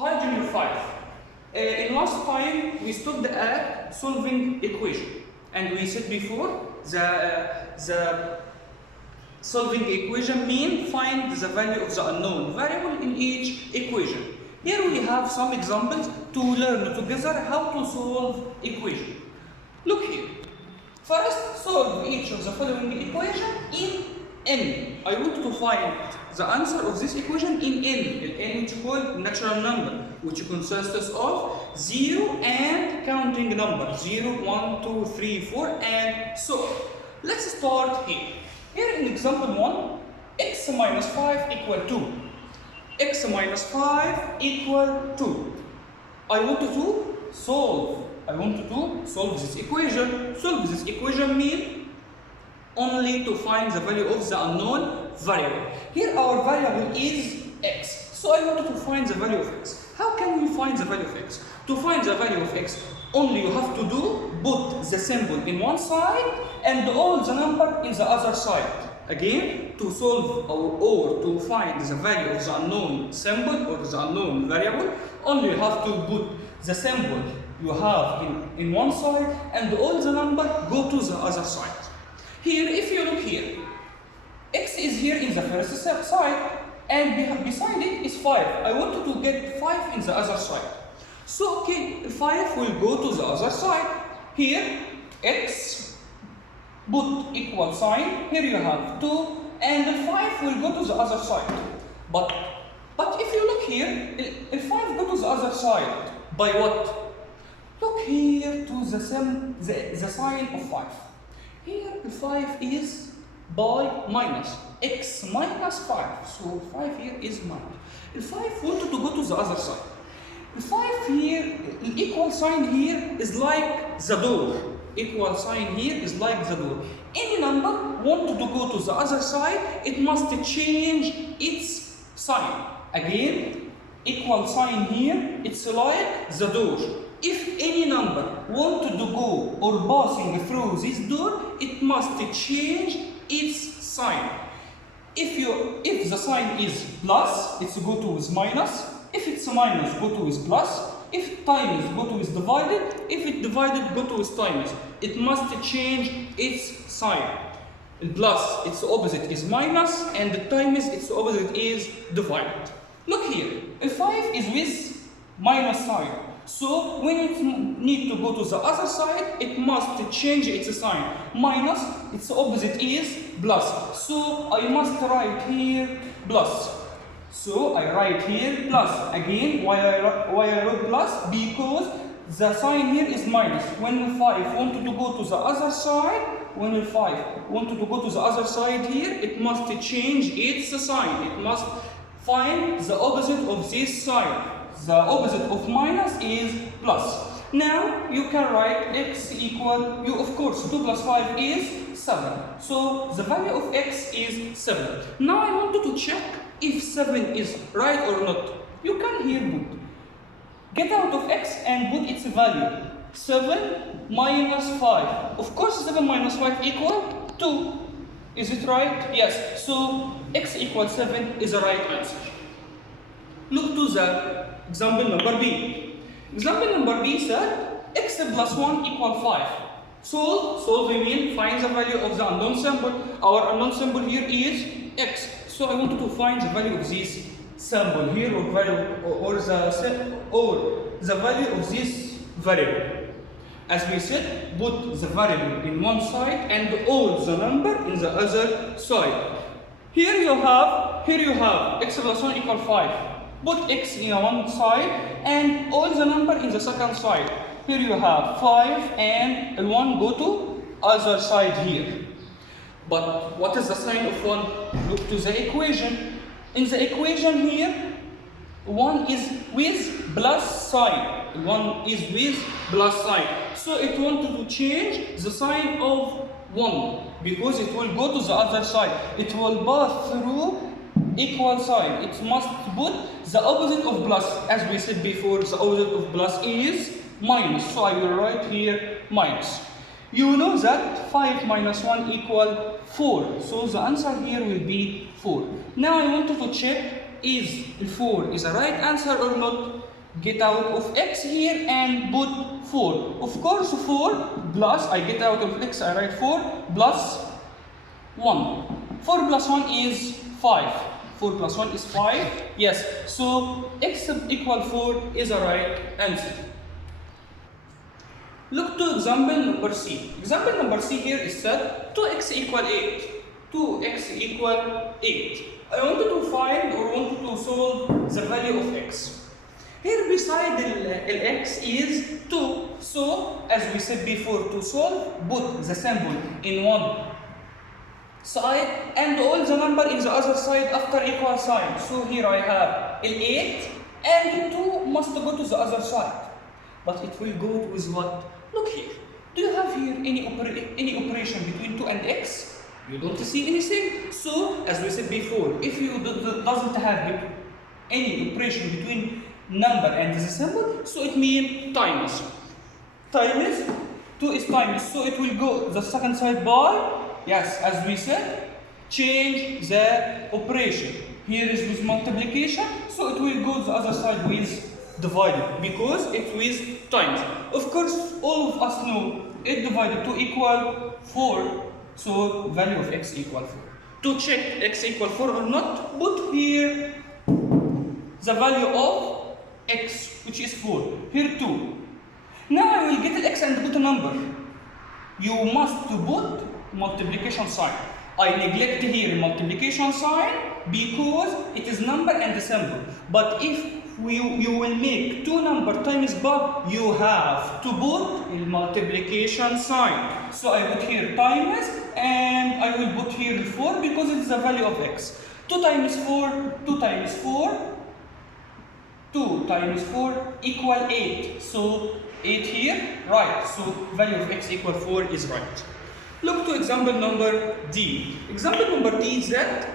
Hi Junior 5. In last time we stopped at solving equation, and we said before the solving equation means find the value of the unknown variable in each equation. Here we have some examples to learn together how to solve equation. Look here. First, solve each of the following equation in n. I want to find the answer of this equation in n. n which is called natural number, which consists of 0 and counting number 0, 1, 2, 3, 4, and so on. Let's start here. Here in example 1, x minus 5 equal 2. X minus 5 equal 2. I want to solve this equation. Solve this equation means only to find the value of the unknown variable. Here our variable is x. So I want to find the value of x. How can we find the value of x? To find the value of x, only you have to put the symbol in one side and all the number in the other side. Again, to solve or to find the value of the unknown symbol or the unknown variable, only you have to put the symbol you have in one side and all the number go to the other side. Here, if you look here, x is here in the first side and beside it is 5. I wanted to get 5 in the other side. So, okay, 5 will go to the other side. Here, x, put equal sign. Here you have 2 and the 5 will go to the other side. But if you look here, if 5 go to the other side, by what? Look here to the sign of 5. Here the 5 is by minus, x minus 5, so 5 here is minus. The 5 wanted to go to the other side. The 5 here, the equal sign here is like the door. Equal sign here is like the door. Any number wanted to go to the other side, it must change its sign. Again, equal sign here, it's like the door. If any number wanted to go or passing through this door, it must change its sign. If the sign is plus, it's go to with minus. If it's minus, go to with plus. If times, go to with divided. If it divided, go to with times. It must change its sign. Plus, its opposite is minus, and the times, its opposite is divided. Look here, if 5 is with minus sign. So when it needs to go to the other side, it must change its sign. Minus, its opposite is plus. So I must write here plus. So I write here plus. Again, why I wrote plus? Because the sign here is minus. When 5 wanted to go to the other side, when 5 wanted to go to the other side here, it must change its sign. It must find the opposite of this sign. The opposite of minus is plus. Now you can write x equal, of course 2 plus 5 is 7. So the value of x is 7. Now I wanted to check if 7 is right or not. You can here put, get out of x and put its value. 7 minus 5. Of course 7 minus 5 equal 2. Is it right? Yes. So x equals 7 is the right answer. Look to the example number B. Example number B said x plus 1 equal 5. Solve we mean find the value of the unknown symbol. Our unknown symbol here is x. So I wanted to find the value of this symbol here or the value of this variable. As we said, put the variable in one side and all the number in the other side. Here you have x plus 1 equal 5. Put x in one side and all the number in the second side. Here you have 5 and 1 go to other side here. But what is the sign of 1? Look to the equation. In the equation here, 1 is with plus sign. 1 is with plus sign. So it wanted to change the sign of 1 because it will go to the other side. It will pass through equal sign. It must put the opposite of plus. As we said before, the opposite of plus is minus. So I will write here minus. You know that 5 minus 1 equal 4. So the answer here will be 4. Now I wanted to check is 4 is a right answer or not? Get out of x here and put 4. Of course 4 plus, I get out of x, I write 4 plus 1. 4 plus 1 is 5. 4 plus 1 is 5. Yes, so x equal 4 is a right answer. Look to example number C. Example number C here is that 2x equal 8. 2x equal 8. I wanted to find or wanted to solve the value of x. Here beside the x is 2. So as we said before, to solve, put the symbol in one side and all the number in the other side after equal sign. So here I have 8 and 2 must go to the other side. But it will go with what? Look here. Do you have here any operation between 2 and x? You don't see anything. So as we said before, if you doesn't have any operation between number and the symbol, so it means times. Times 2 is times, so it will go the second side by, yes, as we said, change the operation. Here is with multiplication, so it will go the other side with divided because it's with times. Of course, all of us know 8 divided 2 equal 4, so value of x equal 4. To check x equal 4 or not, put here the value of x, which is 4. Here 2. Now I will get x and put a number. You must put multiplication sign. I neglect here multiplication sign because it is number and the symbol. But if you will make 2 number times bar, you have to put a multiplication sign. So I put here times and I will put here 4 because it is the value of x. 2 times 4, 2 times 4, 2 times 4 equal 8. So 8 here, right. So value of x equal 4 is right. Look to example number D. Example number D is that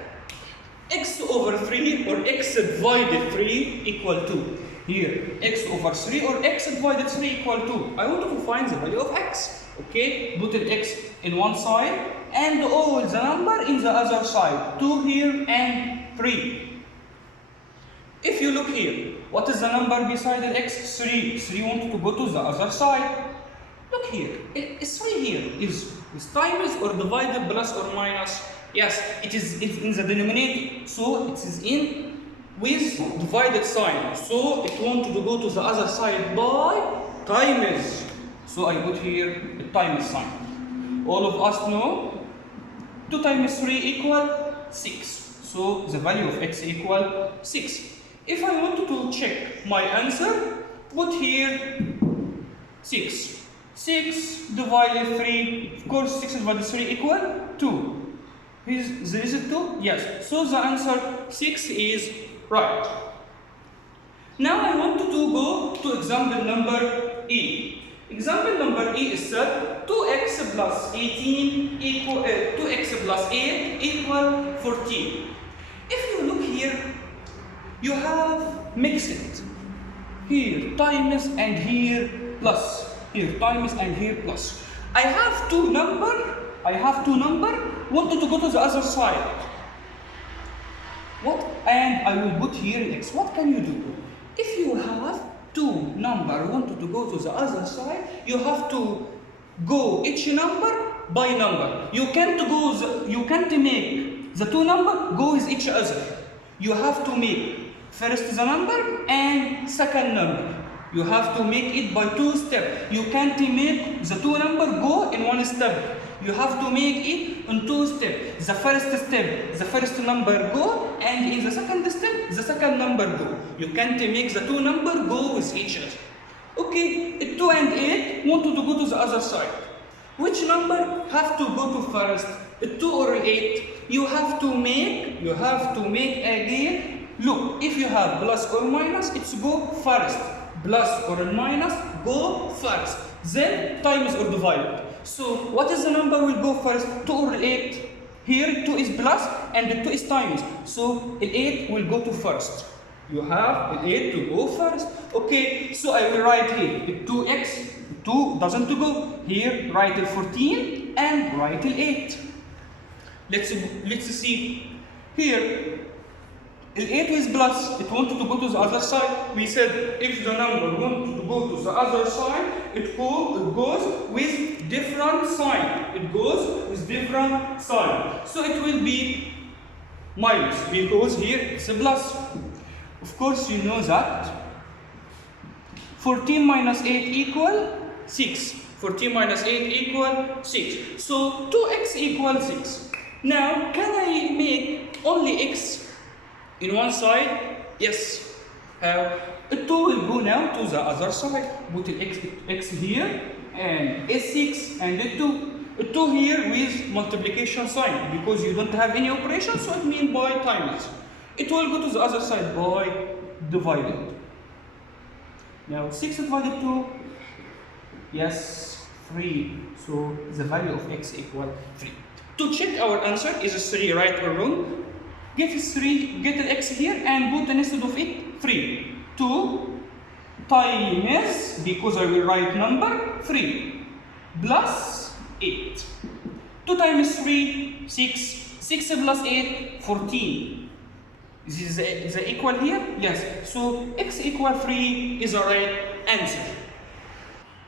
x over 3 or x divided 3 equal 2. Here, x over 3 or x divided 3 equal 2. I want to find the value of x. Okay, put an x in one side and all the number in the other side. 2 here and 3. If you look here, what is the number beside the x? 3. 3 want to go to the other side. Look here, 3 here is times or divided plus or minus. Yes, it is in the denominator, so it is in with divided sign. So it wanted to go to the other side by times. So I put here the times sign. All of us know 2 times 3 equal 6. So the value of x equal 6. If I wanted to check my answer, put here 6. 6 divided 3, of course 6 divided 3 equal 2. Is it 2? Yes. So the answer 6 is right. Now I want to go to example number E. Example number E is that 2x plus 18 equal 2x plus 8 equal 14. If you look here, you have mixed here times and here plus. Here times and here plus. I have two number wanted to go to the other side. What? And I will put here x. What can you do? If you have two number wanted to go to the other side, you have to go each number by number. You can't make the two number go with each other. You have to make first the number and second number. You have to make it by 2 steps. You can't make the two number go in one step. You have to make it in 2 steps. The first number go, and in the second step, the second number go. You can't make the two number go with each other. Okay, 2 and 8 want to go to the other side. Which number have to go to first? 2 or 8? You have to make again. Look, if you have plus or minus, it's go first. Plus or minus, go first. Then times or divided. So what is the number will go first? 2 or 8? Here 2 is plus and 2 is times. So 8 will go to first. You have 8 to go first. Okay, so I will write here 2x, 2 doesn't go. Here write 14 and write 8. Let's see. Here 8 is plus, it wanted to go to the other side. We said if the number wanted to go to the other side, it goes with different sign. It goes with different sign. So it will be minus because here it's a plus. Of course, you know that 14 minus 8 equal 6. 14 minus 8 equal 6. So 2x equals 6. Now, can I make only x in one side? Yes. 2 will go now to the other side. Put the x here and a 6 and a 2. A 2 here with multiplication sign because you don't have any operation, so it means by times. It will go to the other side by divided. Now 6 divided 2, yes, 3. So the value of x equal 3. To check our answer, is 3 right or wrong? Get the x here and put instead of it 3. 2 times, because I will write number 3, plus 8. 2 times 3, 6. 6 plus 8, 14. Is the equal here? Yes. So x equal 3 is the right answer.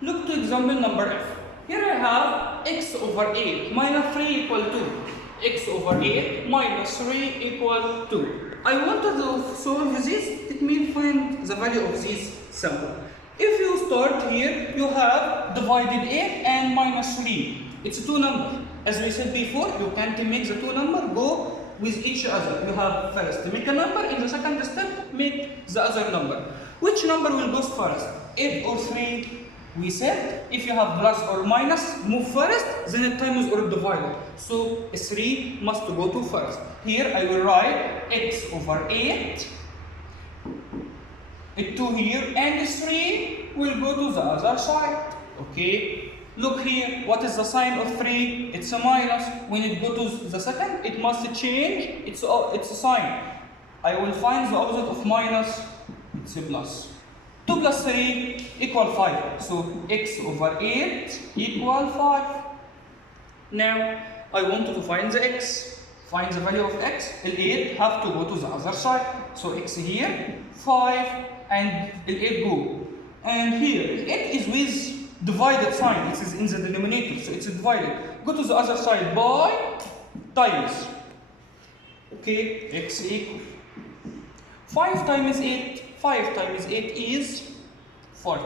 Look to example number F. Here I have x over 8 minus 3 equal 2. X over 8 minus 3 equal 2. I wanted to solve this. It means find the value of this symbol. If you start here, you have divided 8 and minus 3. It's a two number. As we said before, you can't make the two number go with each other. You have first make a number, in the second step make the other number. Which number will go first? 8 or 3? We said if you have plus or minus, move first, then it times or divided. So 3 must go to first. Here I will write x over 8. 2 here and 3 will go to the other side. Okay. Look here, what is the sign of 3? It's a minus. When it goes to the second, it must change it's a sign. I will find the opposite of minus, it's a plus. 2 plus 3 equal 5. So x over 8 equal 5. Now I want to find the x. Find the value of x. 8 have to go to the other side. So x here, 5 and 8 go. And here 8 is with divided sign. It is in the denominator, so it's divided. Go to the other side by times. Okay, x equal 5 times 8. 5 times 8 is 40.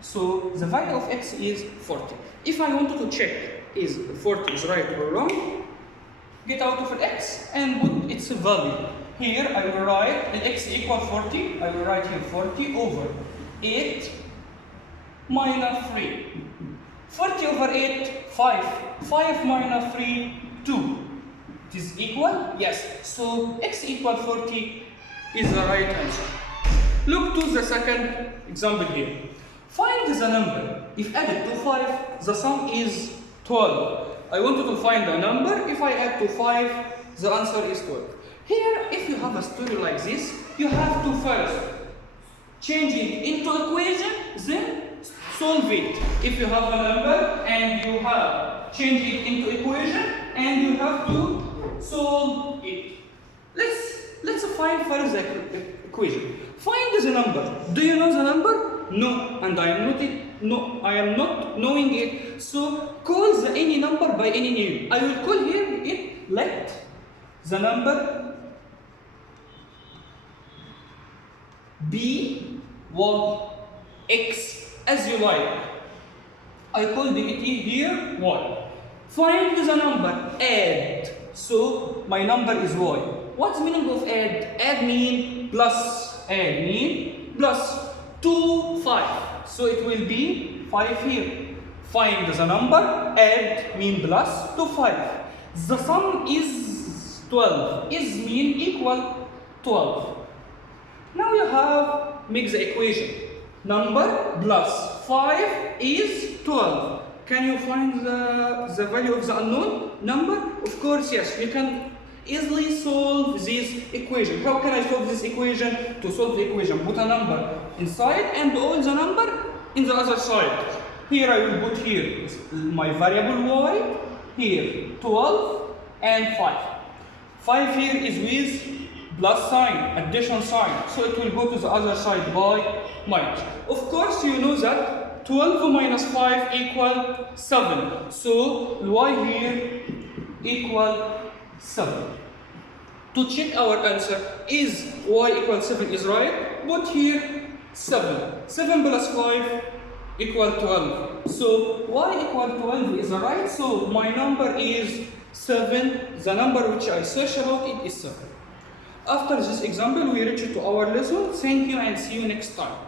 So the value of x is 40. If I wanted to check is 40 is right or wrong, get out of x and put its value. Here I will write x equal 40. I will write here 40 over 8 minus 3. 40 over 8, 5. 5 minus 3, 2. It is equal? Yes. So x equal 40 is the right answer. Look to the second example here. Find the number. If added to 5, the sum is 12. I wanted to find a number. If I add to 5, the answer is 12. Here, if you have a story like this, you have to first change it into equation, then solve it. If you have a number and you have changed it into equation and you have to solve it. Let's find first the equation. Find the number. Do you know the number? No, and I am not knowing it. So call any number by any name. I will call here it let the number be what x as you like. I called it here y. Find the number, add. So my number is y. What's the meaning of add? Add mean plus. Add mean plus 2, 5. So it will be 5 here. Find the number, add mean plus to 5. The sum is 12. Is mean equal 12. Now you have make the equation. Number plus 5 is 12. Can you find the value of the unknown number? Of course, yes. You can easily solve this equation. How can I solve this equation? To solve the equation, put a number inside and all the number in the other side. Here I will put here my variable y. Here 12 and 5. 5 here is with plus sign, addition sign, so it will go to the other side by minus. Of course, you know that 12 minus 5 equal 7, so y here equal 7. To check our answer, is y equal 7 is right, put here 7. 7 plus 5 equal 12. So y equal 12 is right, so my number is 7. The number which I search about it is 7. After this example, we reach to our lesson. Thank you and see you next time.